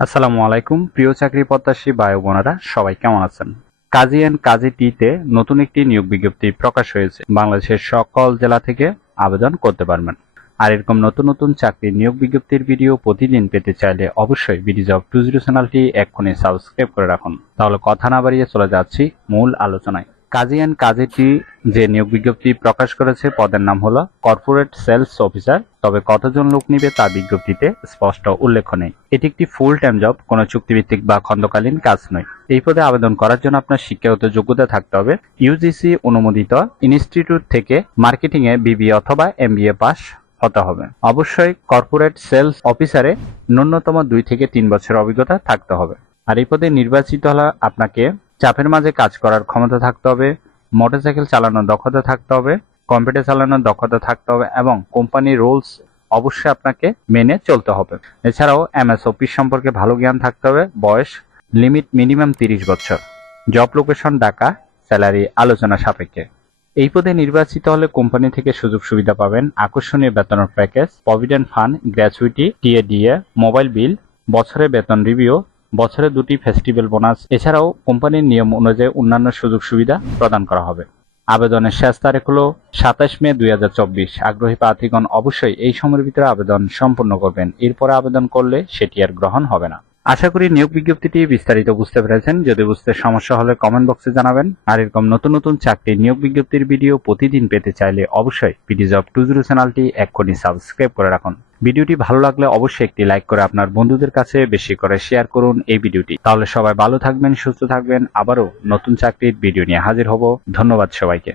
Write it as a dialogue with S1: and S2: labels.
S1: আসসালামু আলাইকুম, প্রিয় চাকরি প্রত্যাশী বায়ু বোনেরা, সবাই কেমন আছেন? কাজী অ্যান্ড কাজী টিতে নতুন একটি নিয়োগ বিজ্ঞপ্তি প্রকাশ হয়েছে। বাংলাদেশের সকল জেলা থেকে আবেদন করতে পারবেন। আর এরকম নতুন নতুন চাকরি নিয়োগ বিজ্ঞপ্তির ভিডিও প্রতিদিন পেতে চাইলে অবশ্যই বিডি জব টু জিরো চ্যানেলটি এক্ষুনি সাবস্ক্রাইব করে রাখুন। তাহলে কথা না বাড়িয়ে চলে যাচ্ছি মূল আলোচনায়। কাজী অ্যান্ড কাজীটি যে নিয়োগ বিজ্ঞপ্তি প্রকাশ করেছে, পদের নাম হলো কর্পোরেট সেলস অফিসার তবে কতজন লোক নিবে তা বিজ্ঞপ্তিতে স্পষ্ট উল্লেখ নেই। এটি একটি ফুল টাইম জব কোনো চুক্তিভিত্তিক বা খণ্ডকালীন কাজ নয়। এই পদে আবেদন করার জন্য আপনার শিক্ষাগত যোগ্যতা থাকতে হবে। ইউজিসি অনুমোদিত ইনস্টিটিউট থেকে মার্কেটিং এ বিবি অথবা এমবিএ পাস হতে হবে। অবশ্যই কর্পোরেট সেলস অফিসারে ন্যূনতম দুই থেকে তিন বছর অভিজ্ঞতা থাকতে হবে। আর এই পদে নির্বাচিত হলে আপনাকে চাপের মাঝে কাজ করার ক্ষমতা থাকতে হবে, মোটরসাইকেল চালানোর দক্ষতা থাকতে হবে, কম্পিউটার চালানোর দক্ষতা থাকতে হবে এবং কোম্পানির রুলস অবশ্যই আপনাকে মেনে চলতে হবে। এছাড়াও এমএস অফিস সম্পর্কে ভালো জ্ঞান থাকতে হবে, বয়স লিমিট মিনিমাম তিরিশ বছর। জব লোকেশন ঢাকা, স্যালারি আলোচনা সাপেক্ষে। এই পদে নির্বাচিত হলে কোম্পানি থেকে সুযোগ সুবিধা পাবেন আকর্ষণীয় বেতনের package, provident fund, gratuity, TADA, mobile bill, বছরে বেতন রিভিউ বছরে দুটি ফেস্টিভ্যাল বোনাস। এছাড়াও কোম্পানির নিয়ম অনুযায়ী অন্যান্য সুযোগ সুবিধা প্রদান করা হবে। আবেদনের শেষ তারিখ হল সাতাশ মে দুই আগ্রহী প্রার্থীগণ অবশ্যই এই সময়ের ভিতরে আবেদন সম্পূর্ণ করবেন। এরপরে আবেদন করলে সেটি আর গ্রহণ হবে না। আশা করি নিয়োগ বিজ্ঞপ্তিটি বিস্তারিত বুঝতে পেরেছেন। যদি বুঝতে সমস্যা হলে কমেন্ট বক্সে জানাবেন। আর এরকম নতুন নতুন চাকরির নিয়োগ বিজ্ঞপ্তির ভিডিও প্রতিদিন পেতে চাইলে অবশ্যই পিডি টু জিরো চ্যানেলটি এক্ষুনি সাবস্ক্রাইব করে রাখুন। ভিডিওটি ভালো লাগলে অবশ্যই একটি লাইক করে আপনার বন্ধুদের কাছে বেশি করে শেয়ার করুন এই ভিডিওটি। তাহলে সবাই ভালো থাকবেন, সুস্থ থাকবেন, আবারও নতুন চাকরির ভিডিও নিয়ে হাজির হব। ধন্যবাদ সবাইকে।